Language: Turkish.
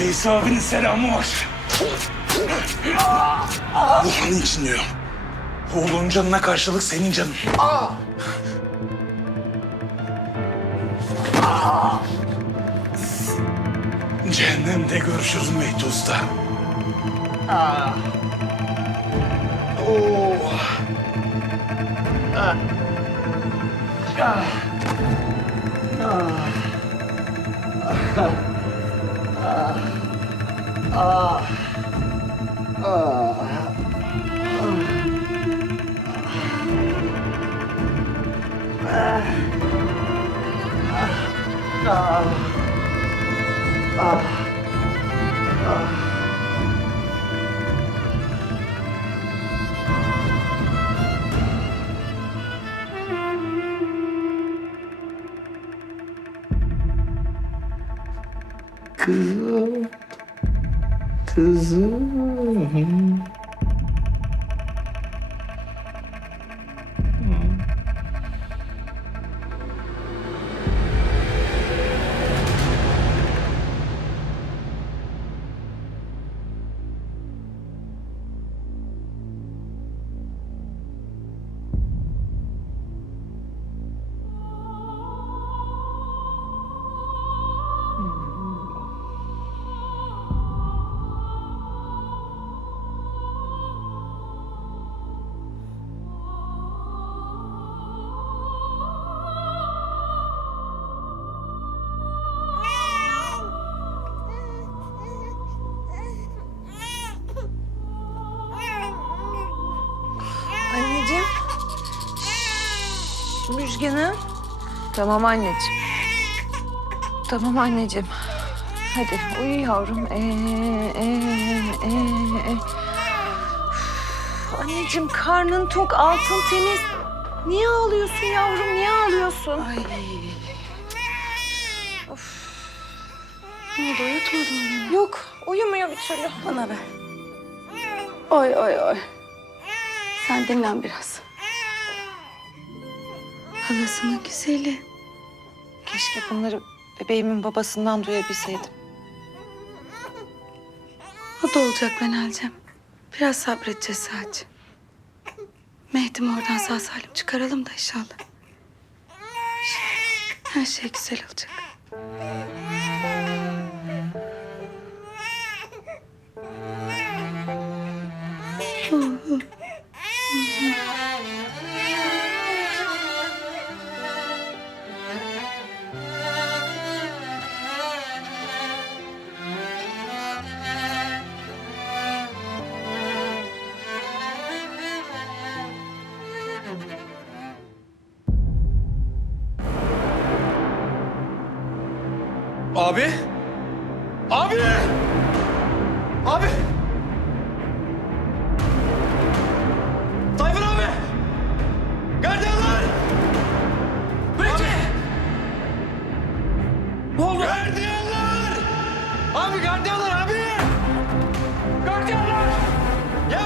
Veys abinin selamı var. Burhan'ın için diyor. Oğlunun canına karşılık senin canın. Cehennemde görüşürüz Mehdi Usta. 아, 그 Kızım. Müjgan'ım. Tamam anneciğim. Tamam anneciğim. Hadi uyu yavrum. Ee, ee, ee, ee. Üf, Anneciğim karnın tok, altın temiz. Niye ağlıyorsun yavrum? Niye ağlıyorsun? Ay. Ne oldu uyutmadın mı yine? Yok, uyumuyor bir türlü. Bana ver. Oy oy oy. Sen dinlen biraz. Halasının güzeli. Keşke bunları bebeğimin babasından duyabilseydim. O da olacak ben alacağım. Biraz sabredeceğiz sadece. Mehdi'mi oradan sağ salim çıkaralım da inşallah. Her şey güzel olacak. Abi? Abi! Abi! Tayfun abi! Gardiyanlar! Bırakın! Ne oldu? Gardiyanlar! Abi gardiyanlar abi! Gardiyanlar! Ya